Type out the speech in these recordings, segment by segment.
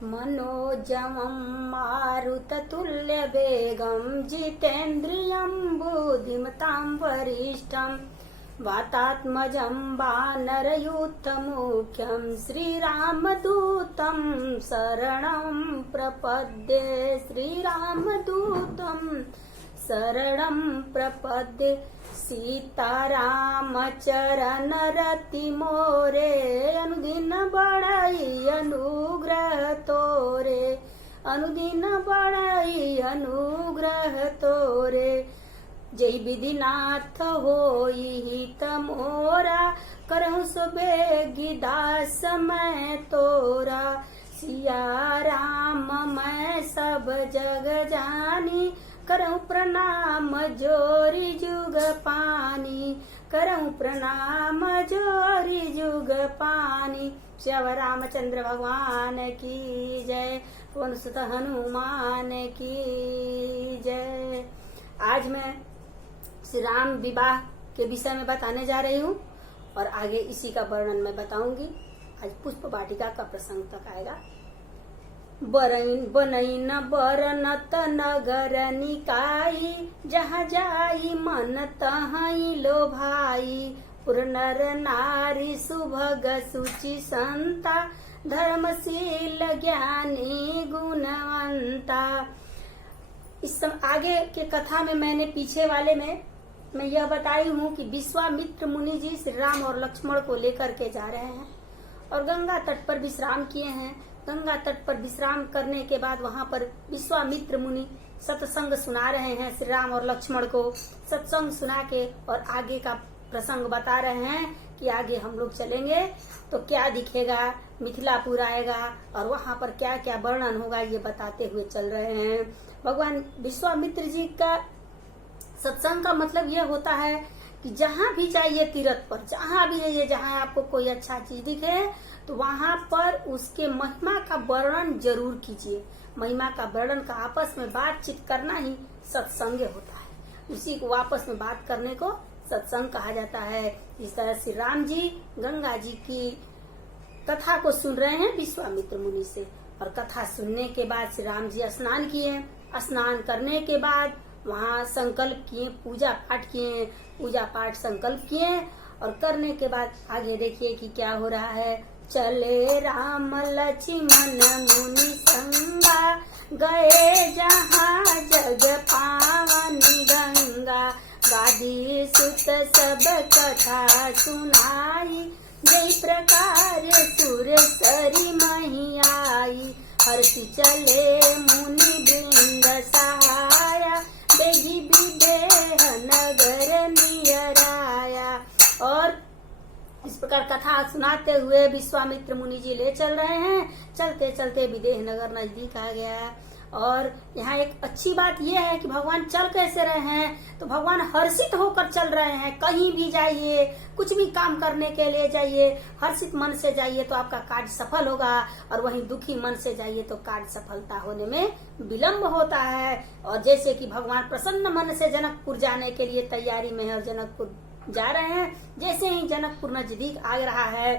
मनोजवं मारुततुल्यवेगं जितेन्द्रियं बुद्धिमतां वरिष्ठं वातात्मजं वानरयूथमुख्यं श्रीरामदूतं शरणं प्रपद्ये। श्रीरामदूतं शरणं प्रपद्ये। सीतारामचरण रति मोरे अनुदिन बढ़ई अनुग्रह तोरे। अनुदिन बढ़ई अनुग्रह तोरे। जय विधिनाथ होई हित मोरा करहु सुबेगी दास मैं तोरा। सिया राम मैं सब जग जानी करहु प्रणाम जोरी जुग पानी। करहु प्रणाम जोरी जुग पानी। श्री रामचंद्र भगवान की जय। पवन सुत हनुमान की जय। आज मैं श्री राम विवाह के विषय में बताने जा रही हूँ और आगे इसी का वर्णन मैं बताऊंगी। आज पुष्प वाटिका का प्रसंग तक आएगा। बनैन बरनत नगर निकाई जहाँ जाई मन तहीं लो भाई। पुरनर नारी सुभग सुचि संता धर्मशील ज्ञानी गुणवंता। इस समय आगे के कथा में मैंने पीछे वाले में मैं यह बताई हूँ कि विश्वामित्र मुनि जी श्री राम और लक्ष्मण को लेकर के जा रहे हैं और गंगा तट पर विश्राम किए हैं। गंगा तट पर विश्राम करने के बाद वहाँ पर विश्वामित्र मुनि सत्संग सुना रहे हैं श्री राम और लक्ष्मण को। सत्संग सुना के और आगे का प्रसंग बता रहे हैं कि आगे हम लोग चलेंगे तो क्या दिखेगा, मिथिलापुर आएगा और वहाँ पर क्या क्या वर्णन होगा, ये बताते हुए चल रहे हैं। भगवान विश्वामित्र जी का सत्संग का मतलब यह होता है कि जहाँ भी जाइए तीर्थ पर, जहाँ भी जाइए, जहाँ आपको कोई अच्छा चीज दिखे तो वहाँ पर उसके महिमा का वर्णन जरूर कीजिए। महिमा का वर्णन का आपस में बातचीत करना ही सत्संग होता है। उसी को आपस में बात करने को सत्संग कहा जाता है। इस तरह श्री राम जी गंगा जी की कथा को सुन रहे हैं विश्वामित्र मुनि से और कथा सुनने के बाद श्री राम जी स्नान किए। स्नान करने के बाद वहाँ संकल्प किए, पूजा पाठ किए, पूजा पाठ संकल्प किए और करने के बाद आगे देखिए कि क्या हो रहा है। चले राम लक्ष्मण मुनि संगा गए जहाँ जग पावनी गंगा। गादी सुत सब कथा सुनाई जय प्रकार सुर सरी मही आई। हर्षि चले मुनि वृंद सहाया बेगी विदेह नगर नियराया। और इस प्रकार कथा सुनाते हुए विश्वामित्र मुनि जी ले चल रहे हैं। चलते चलते विदेह नगर नजदीक आ गया और यहाँ एक अच्छी बात यह है कि भगवान चल कैसे रहे हैं तो भगवान हर्षित होकर चल रहे हैं। कहीं भी जाइए, कुछ भी काम करने के लिए जाइए, हर्षित मन से जाइए तो आपका कार्य सफल होगा और वहीं दुखी मन से जाइए तो कार्य सफलता होने में विलम्ब होता है। और जैसे कि भगवान प्रसन्न मन से जनकपुर जाने के लिए तैयारी में है और जनकपुर जा रहे हैं। जैसे ही जनकपुर नजदीक आ रहा है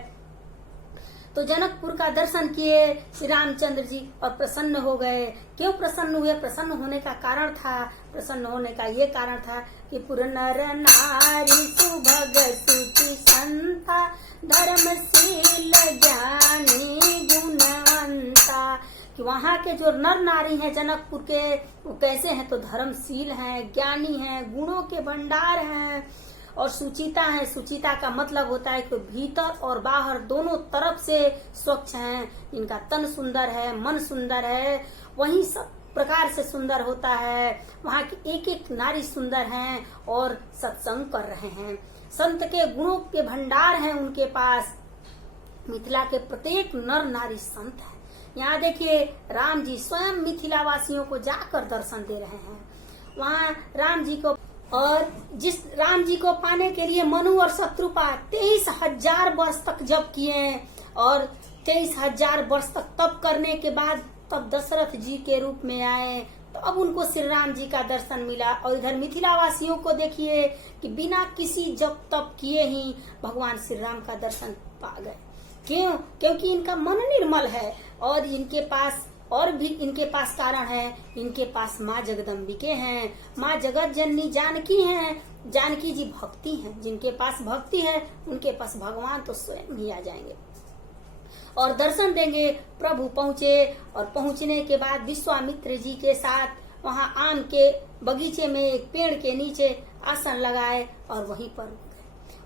तो जनकपुर का दर्शन किए श्री रामचंद्र जी और प्रसन्न हो गए। क्यों प्रसन्न हुए? प्रसन्न होने का कारण था, प्रसन्न होने का ये कारण था कि पुरनर नारी सुभग सुचि संता धर्मशील ज्ञानी गुणवंता। कि वहाँ के जो नर नारी हैं जनकपुर के वो कैसे हैं तो धर्मशील हैं, ज्ञानी हैं, गुणों के भंडार हैं और सुचिता है। सुचिता का मतलब होता है कि भीतर और बाहर दोनों तरफ से स्वच्छ हैं। इनका तन सुंदर है, मन सुंदर है, वही सब प्रकार से सुंदर होता है। वहाँ की एक एक नारी सुंदर हैं और सत्संग कर रहे हैं। संत के गुणों के भंडार हैं उनके पास। मिथिला के प्रत्येक नर नारी संत है। यहाँ देखिए राम जी स्वयं मिथिला वासियों को जाकर दर्शन दे रहे हैं। वहाँ राम जी को और जिस राम जी को पाने के लिए मनु और शत्रुपा 23,000 वर्ष तक जप किए और 23,000 वर्ष तक तप करने के बाद तब दशरथ जी के रूप में आए तो अब उनको श्री राम जी का दर्शन मिला। और इधर मिथिला वासियों को देखिए कि बिना किसी जप तप किए ही भगवान श्री राम का दर्शन पा गए। क्यों? क्योंकि इनका मन निर्मल है और इनके पास और भी इनके पास कारण है। इनके पास माँ जगदम्बिके हैं, माँ जगत जननी जानकी हैं। जानकी जी भक्ति हैं। जिनके पास भक्ति है उनके पास भगवान तो स्वयं ही आ जाएंगे और दर्शन देंगे। प्रभु पहुँचे और पहुँचने के बाद विश्वामित्र जी के साथ वहाँ आम के बगीचे में एक पेड़ के नीचे आसन लगाए और वहीं पर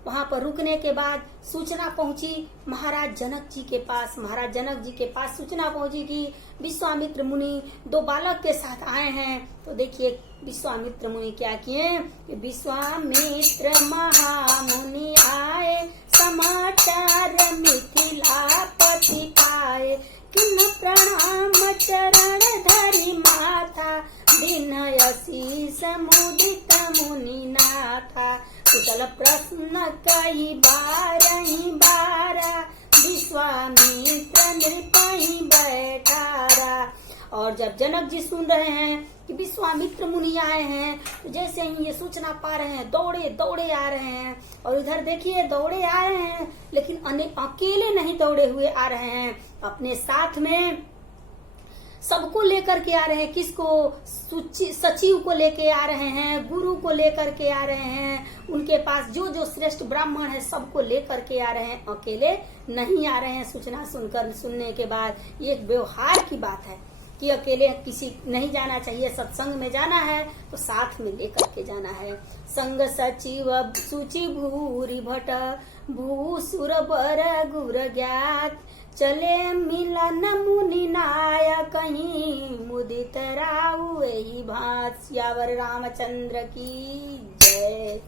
वहां पर रुकने के बाद सूचना पहुंची महाराज जनक जी के पास। महाराज जनक जी के पास सूचना पहुंची कि विश्वामित्र मुनि 2 बालक के साथ आए हैं। तो देखिए विश्वामित्र मुनि क्या किए कि विश्वामित्र महामुनि आए, समाचार मिथिलापति पाए, किन प्रणाम चरण धरि माथा, विनय शीस मुदित मुनि नाथा। कुशल प्रश्न कई बारा, विश्वामित्र नृपहि बैठारा। और जब जनक जी सुन रहे हैं कि विश्वामित्र मुनि आए हैं तो जैसे ही ये सूचना पा रहे हैं दौड़े दौड़े आ रहे हैं। और इधर देखिए दौड़े आ रहे हैं लेकिन अकेले नहीं दौड़े हुए आ रहे हैं, अपने साथ में सबको लेकर के आ रहे हैं। किसको? सचिव को लेके आ रहे हैं, गुरु को लेकर के आ रहे हैं, उनके पास जो जो श्रेष्ठ ब्राह्मण है सबको लेकर के आ रहे हैं, अकेले नहीं आ रहे हैं। सूचना सुनने के बाद ये एक व्यवहार की बात है कि अकेले किसी नहीं जाना चाहिए, सत्संग में जाना है तो साथ में लेकर के जाना है। संग सचिव सूचि भूरि भट, भूसुर बर गुर ज्ञात, चले मिलन मुनि नायक कहीं, मुदित राउ यही भात। सियावर रामचंद्र की जय।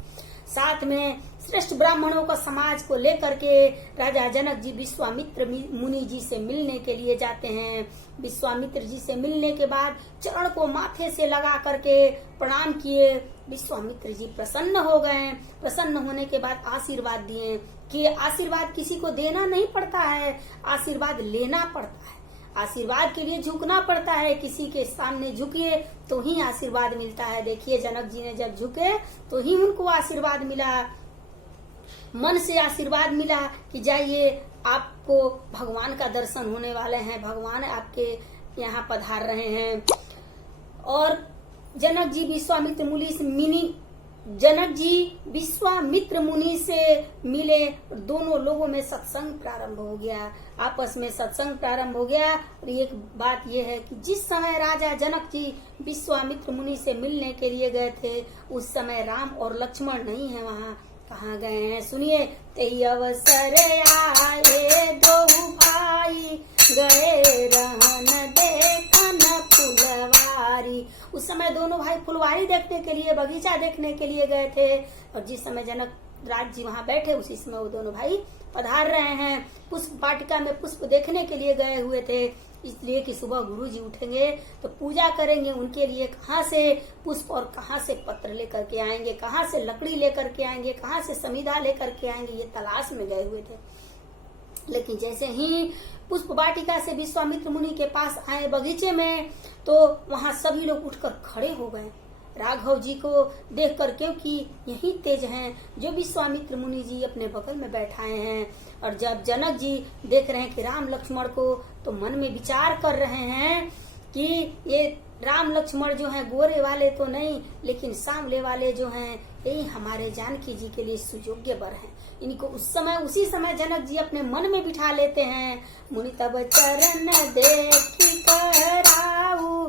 साथ में श्रेष्ठ ब्राह्मणों का समाज को लेकर के राजा जनक जी विश्वामित्र मुनि जी से मिलने के लिए जाते हैं। विश्वामित्र जी से मिलने के बाद चरण को माथे से लगा करके प्रणाम किए। विश्वामित्र जी प्रसन्न हो गए। प्रसन्न होने के बाद आशीर्वाद दिए कि आशीर्वाद किसी को देना नहीं पड़ता है, आशीर्वाद लेना पड़ता है। आशीर्वाद के लिए झुकना पड़ता है, किसी के सामने झुकिए तो ही आशीर्वाद मिलता है। देखिए जनक जी ने जब झुके तो ही उनको आशीर्वाद मिला, मन से आशीर्वाद मिला कि जाइए आपको भगवान का दर्शन होने वाले हैं, भगवान आपके यहाँ पधार रहे हैं। और जनक जी विश्वामित्र मुनि से मिले। दोनों लोगों में सत्संग प्रारंभ हो गया, आपस में सत्संग प्रारंभ हो गया। और एक बात यह है कि जिस समय राजा जनक जी विश्वामित्र मुनि से मिलने के लिए गए थे उस समय राम और लक्ष्मण नहीं है वहाँ। कहाँ गए हैं सुनिए। तेई अवसर आए दो भाई, गए रहन देखन फुलवारी। उस समय दोनों भाई फुलवारी देखने के लिए, बगीचा देखने के लिए गए थे। और जिस समय जनक राज जी वहाँ बैठे उसी समय वो दोनों भाई पधार रहे हैं। पुष्प वाटिका में पुष्प देखने के लिए गए हुए थे, इसलिए कि सुबह गुरु जी उठेंगे तो पूजा करेंगे। उनके लिए कहाँ से पुष्प और कहाँ से पत्र लेकर के आएंगे, कहाँ से लकड़ी लेकर के आएंगे, कहाँ से समिधा लेकर के आएंगे, ये तलाश में गए हुए थे। लेकिन जैसे ही पुष्प वाटिका से विश्वामित्र मुनि के पास आए बगीचे में तो वहाँ सभी लोग उठकर खड़े हो गए राघव जी को देखकर, क्योंकि यही तेज हैं जो विश्वामित्र मुनि जी अपने बगल में बैठाए हैं। और जब जनक जी देख रहे हैं कि राम लक्ष्मण को, तो मन में विचार कर रहे हैं कि ये राम लक्ष्मण जो हैं गोरे वाले तो नहीं, लेकिन सांवले वाले जो हैं यही हमारे जानकी जी के लिए सुयोग्य वर हैं। इनको उसी समय जनक जी अपने मन में बिठा लेते हैं। मुनि तब चरण देखी कराऊ,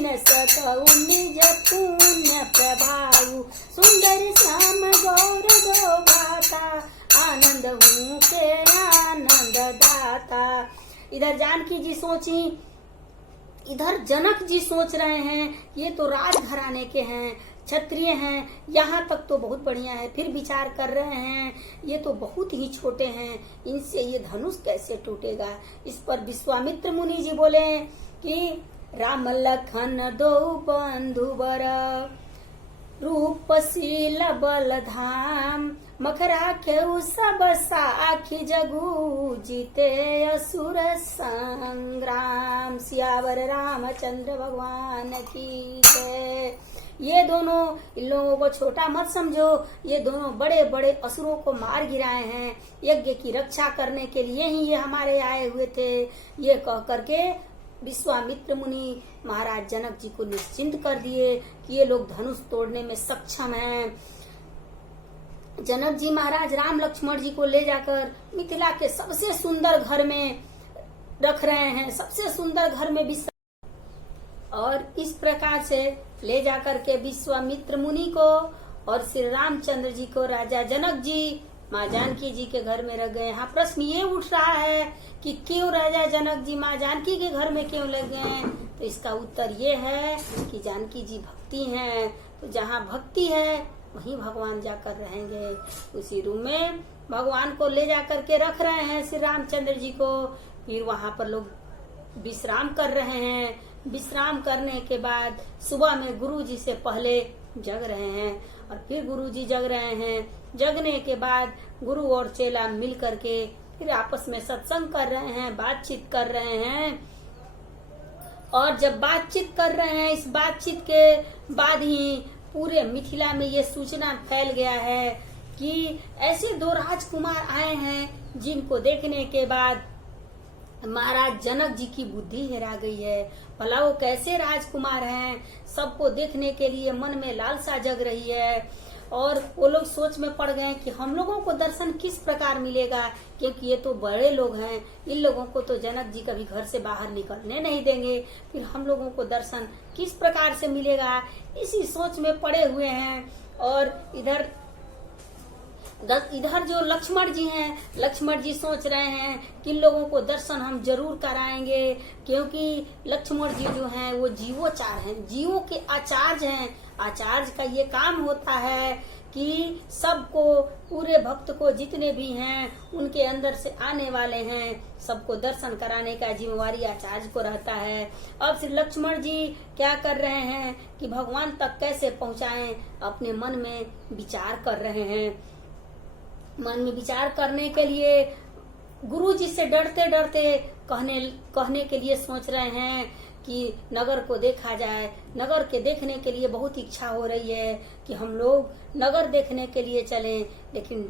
न सकऊ निज पुण्य प्रभाऊ, सुंदर श्याम गौर दो गाता, आनंद हूँ के आनंद दाता। इधर जानकी जी सोची, इधर जनक जी सोच रहे हैं ये तो राजघराने के हैं, क्षत्रिय हैं, यहाँ तक तो बहुत बढ़िया है। फिर विचार कर रहे हैं ये तो बहुत ही छोटे हैं, इनसे ये धनुष कैसे टूटेगा। इस पर विश्वामित्र मुनि जी बोले कि राम लखन दो बंधु बर, रूपशील बल धाम, मखरा खेऊ सब साखी जगू, जीते असुर संग्राम। सियावर रामचंद्र भगवान की जय। ये दोनों, इन लोगों को छोटा मत समझो, ये दोनों बड़े बड़े असुरों को मार गिराए हैं, यज्ञ की रक्षा करने के लिए ही ये हमारे आए हुए थे। ये कह करके विश्वामित्र मुनि महाराज जनक जी को निश्चिंत कर दिए कि ये लोग धनुष तोड़ने में सक्षम हैं। जनक जी महाराज राम लक्ष्मण जी को ले जाकर मिथिला के सबसे सुंदर घर में रख रहे हैं, सबसे सुंदर घर में और इस प्रकार से ले जाकर के विश्वामित्र मुनि को और श्री रामचंद्र जी को राजा जनक जी माँ जानकी जी के घर में रख गए। यहाँ प्रश्न ये उठ रहा है कि क्यों राजा जनक जी माँ जानकी के घर में क्यों लग गए हैं? तो इसका उत्तर ये है कि जानकी जी भक्ति हैं, तो जहाँ भक्ति है वहीं भगवान जाकर रहेंगे। उसी रूम में भगवान को ले जाकर के रख रहे हैं श्री रामचंद्र जी को। फिर वहाँ पर लोग विश्राम कर रहे हैं। विश्राम करने के बाद सुबह में गुरु जी से पहले जग रहे हैं और फिर गुरु जी जग रहे हैं। जगने के बाद गुरु और चेला मिल करके फिर आपस में सत्संग कर रहे हैं, बातचीत कर रहे हैं। और जब बातचीत कर रहे हैं, इस बातचीत के बाद ही पूरे मिथिला में ये सूचना फैल गया है कि ऐसे दो राजकुमार आए हैं जिनको देखने के बाद महाराज जनक जी की बुद्धि हेरा गई है। भला वो कैसे राजकुमार हैं? सबको देखने के लिए मन में लालसा जग रही है और वो लोग सोच में पड़ गए कि हम लोगों को दर्शन किस प्रकार मिलेगा, क्योंकि ये तो बड़े लोग हैं, इन लोगों को तो जनक जी कभी घर से बाहर निकलने नहीं देंगे, फिर हम लोगों को दर्शन किस प्रकार से मिलेगा, इसी सोच में पड़े हुए हैं। और इधर जो लक्ष्मण जी हैं, लक्ष्मण जी सोच रहे हैं कि इन लोगों को दर्शन हम जरूर कराएंगे, क्योंकि लक्ष्मण जी जो हैं वो जीवोचार हैं, जीवों के आचार्य हैं। आचार्य का ये काम होता है कि सबको, पूरे भक्त को जितने भी हैं उनके अंदर से आने वाले हैं, सबको दर्शन कराने का जिम्मेवारी आचार्य को रहता है। अब श्री लक्ष्मण जी क्या कर रहे हैं कि भगवान तक कैसे पहुंचाएं, अपने मन में विचार कर रहे हैं। मन में विचार करने के लिए गुरु जी से डरते डरते कहने के लिए सोच रहे हैं कि नगर को देखा जाए। नगर के देखने के लिए बहुत इच्छा हो रही है कि हम लोग नगर देखने के लिए चलें, लेकिन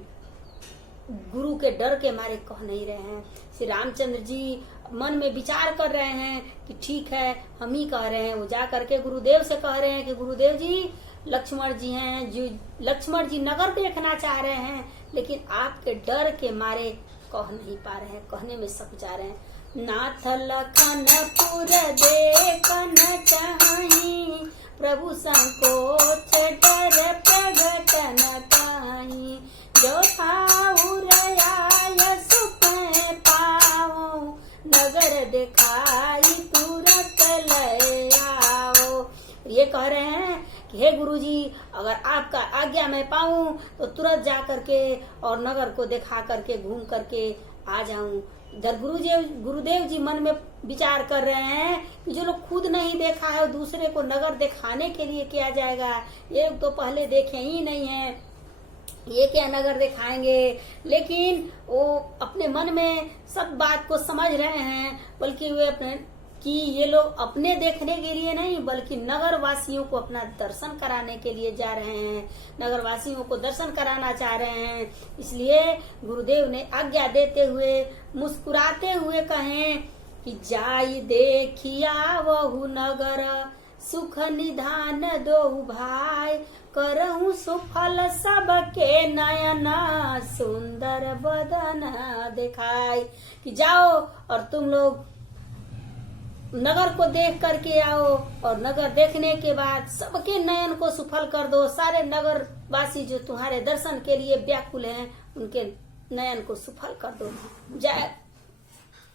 गुरु के डर के मारे कह नहीं रहे हैं। श्री रामचंद्र जी मन में विचार कर रहे हैं कि ठीक है, हम ही कह रहे हैं। वो जा करके गुरुदेव से कह रहे हैं कि गुरुदेव जी, लक्ष्मण जी हैं जो लक्ष्मण जी नगर देखना चाह रहे हैं, लेकिन आपके डर के मारे कह नहीं पा रहे हैं, कहने में सकुचा रहे हैं। नाथ लखनपुर देखन चाहि, प्रभु संकोच डर प्रगट न काहि, जो ठाउर आय सुख पाओ, नगर दिखाई तुरंत ले आओ। ये कह रहे हैं कि हे गुरुजी, अगर आपका आज्ञा मैं पाऊं तो तुरंत जा करके और नगर को दिखा करके घूम करके आ जाऊं। इधर गुरुदेव जी मन में विचार कर रहे हैं कि जो लोग खुद नहीं देखा है दूसरे को नगर दिखाने के लिए किया जाएगा, ये तो पहले देखे ही नहीं है, ये क्या नगर दिखाएंगे। लेकिन वो अपने मन में सब बात को समझ रहे हैं, बल्कि वे अपने कि ये लोग अपने देखने के लिए नहीं बल्कि नगर वासियों को अपना दर्शन कराने के लिए जा रहे हैं, नगर वासियों को दर्शन कराना चाह रहे हैं। इसलिए गुरुदेव ने आज्ञा देते हुए मुस्कुराते हुए कहें कि जाई देखिया वहु नगर, सुख निधान दो भाई, करहु सुफल सबके नयन, सुंदर बदन दिखाई। कि जाओ और तुम लोग नगर को देख करके आओ, और नगर देखने के बाद सबके नयन को सुफल कर दो। सारे नगर वासी जो तुम्हारे दर्शन के लिए व्याकुल हैं, उनके नयन को सुफल कर दो। जाए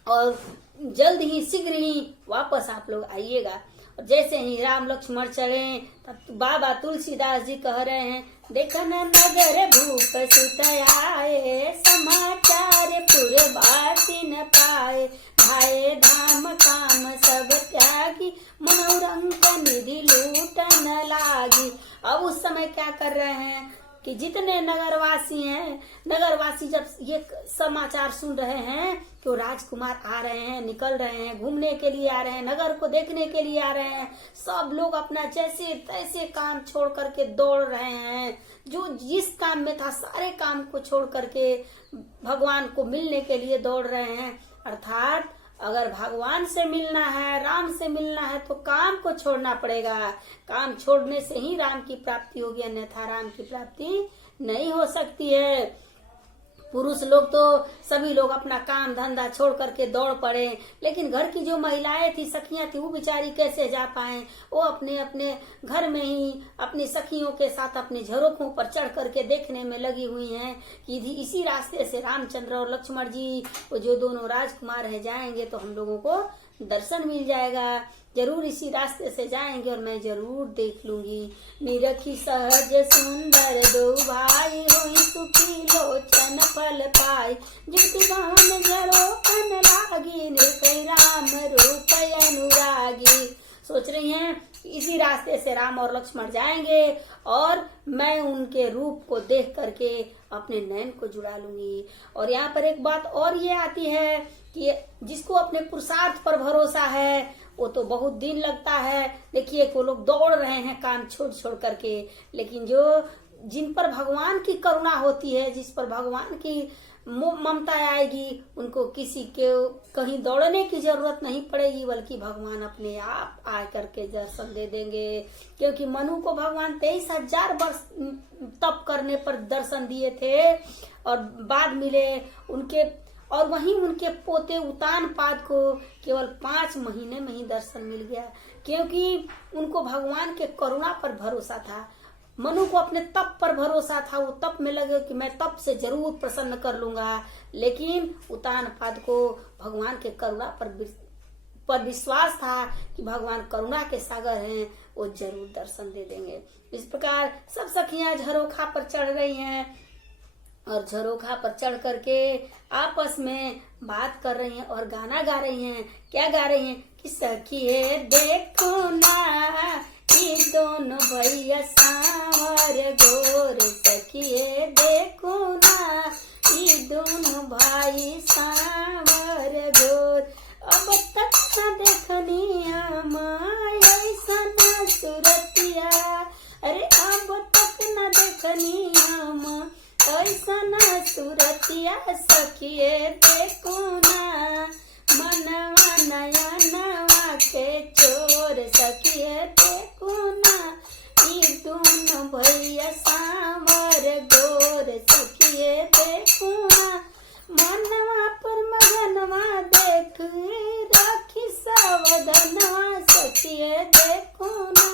और जल्द ही शीघ्र ही वापस आप लोग आइएगा। और जैसे ही राम लक्ष्मण चले तब बाबा तुलसीदास जी कह रहे हैं, देखन नगर भूप सुत आए, समाचार पूरे बाती न पाए, भाए धाम काम सब त्यागी, मनोरंग निधि लूट न लागी। अब उस समय क्या कर रहे हैं, कि जितने नगरवासी हैं, नगरवासी जब ये समाचार सुन रहे हैं कि वो राजकुमार आ रहे हैं, निकल रहे हैं, घूमने के लिए आ रहे हैं, नगर को देखने के लिए आ रहे हैं, सब लोग अपना जैसे तैसे काम छोड़ करके दौड़ रहे हैं। जो जिस काम में था सारे काम को छोड़ करके भगवान को मिलने के लिए दौड़ रहे हैं। अर्थात अगर भगवान से मिलना है, राम से मिलना है, तो काम को छोड़ना पड़ेगा। काम छोड़ने से ही राम की प्राप्ति होगी, अन्यथा राम की प्राप्ति नहीं हो सकती है। पुरुष लोग तो सभी लोग अपना काम धंधा छोड़ करके दौड़ पड़े, लेकिन घर की जो महिलाएं थी, सखियां थी, वो बेचारी कैसे जा पाए। वो अपने अपने घर में ही अपनी सखियों के साथ अपने झरोखों पर चढ़ करके देखने में लगी हुई हैं कि इसी रास्ते से रामचंद्र और लक्ष्मण जी वो जो दोनों राजकुमार है जाएंगे तो हम लोगों को दर्शन मिल जाएगा। जरूर इसी रास्ते से जाएंगे और मैं जरूर देख लूंगी। निरखी सहज सुंदर दो भाई, होई सुखी लोचन फल पाई। जुट गान झरोखन लागी, निरखई राम रूप अनुरागी। सोच रही हैं इसी रास्ते से राम और लक्ष्मण जाएंगे और मैं उनके रूप को देख करके अपने नयन को जुड़ा लूंगी। और यहाँ पर एक बात और ये आती है कि जिसको अपने पुरुषार्थ पर भरोसा है वो तो बहुत दिन लगता है। देखिए वो लोग दौड़ रहे हैं काम छोड़ छोड़ करके, लेकिन जिन पर भगवान की करुणा होती है, जिस पर भगवान की ममता आएगी, उनको किसी के कहीं दौड़ने की जरूरत नहीं पड़ेगी, बल्कि भगवान अपने आप आ करके दर्शन दे देंगे। क्योंकि मनु को भगवान 23,000 वर्ष तप करने पर दर्शन दिए थे और बाद मिले उनके, और वहीं उनके पोते उतानपाद को केवल 5 महीने में ही दर्शन मिल गया, क्योंकि उनको भगवान के करुणा पर भरोसा था। मनु को अपने तप पर भरोसा था, वो तप में लगे कि मैं तप से जरूर प्रसन्न कर लूंगा, लेकिन उतानपाद को भगवान के करुणा पर विश्वास था कि भगवान करुणा के सागर हैं, वो जरूर दर्शन दे देंगे। इस प्रकार सब सखियां झरोखा पर चढ़ रही हैं और झरोखा पर चढ़ करके आपस में बात कर रही हैं और गाना गा रही हैं। क्या गा रही हैं कि सखिए देखो ना ये दोनों भैया सांवर गोर। सखिए देखो ना ये दोनों भाई सांवर गोर। अब तक न देखनी हम ऐसा सूरतिया, अरे अब तक न देखनी हम ऐसा सूरतिया। सखिए देखो ना मनवा नया नवा के चोर। सखिए देखो ना ये दोनों भैया सांवर गोर। सखिए देखो ना मनवा पर मगनवा देख राखी सावधनवा। सखिए देखो ना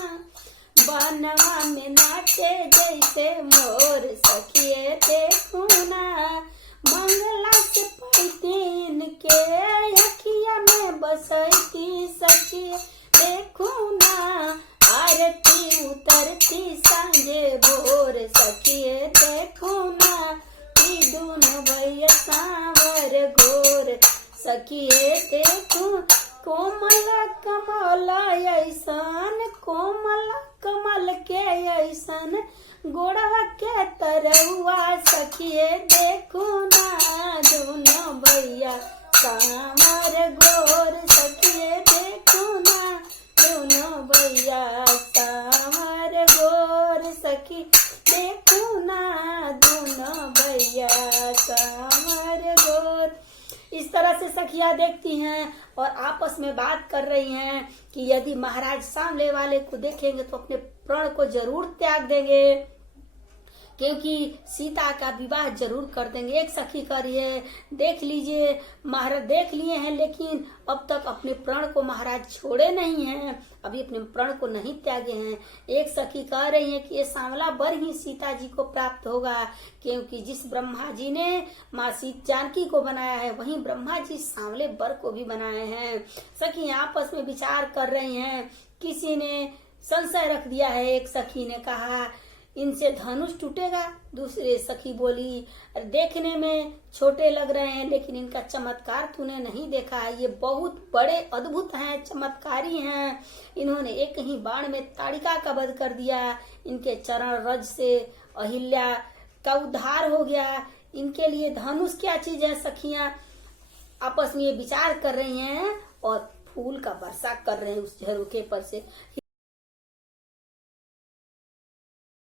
बनवा में नाचे जैसे मोर। सखिए देखो ना मंगला से पैतीन के अखिया में बसैती। सखिए देखो ना आरती उतरती सांझे भोर। सखिए देखो ना ये दोनों भैया सांवर गोर। सखिए देखो कोमल कमल ऐसन, कोमल कमल के ऐसन गोड़वा के तरहुआ। सखिए देखो ना दोनों भैया सांवर गोर। सखिए देखो ना दोनों भैया सांवर गोर। सखी देखो ना दोनों भैया सांवर गोर। इस तरह से सखियां देखती हैं और आपस में बात कर रही हैं कि यदि महाराज सामने वाले को देखेंगे तो अपने प्राण को जरूर त्याग देंगे, क्योंकि सीता का विवाह जरूर कर देंगे। एक सखी कह रही है देख लीजिए महाराज देख लिए हैं, लेकिन अब तक अपने प्राण को महाराज छोड़े नहीं हैं, अभी अपने प्राण को नहीं त्यागे हैं। एक सखी कह रही है कि ये सांवला वर ही सीता जी को प्राप्त होगा, क्योंकि जिस ब्रह्मा जी ने माँ जानकी को बनाया है वहीं ब्रह्मा जी सांवले वर को भी बनाए हैं। सखी आपस में विचार कर रही हैं। किसी ने संशय रख दिया है। एक सखी ने कहा इनसे धनुष टूटेगा। दूसरे सखी बोली देखने में छोटे लग रहे हैं, लेकिन इनका चमत्कार तूने नहीं देखा है, ये बहुत बड़े अद्भुत हैं, चमत्कारी हैं। इन्होंने एक ही बाण में ताड़िका का वध कर दिया। इनके चरण रज से अहिल्या का उद्धार हो गया। इनके लिए धनुष क्या चीज है? सखियां आपस में ये विचार कर रही हैं और फूल का वर्षा कर रहे हैं उस झरोखे पर से।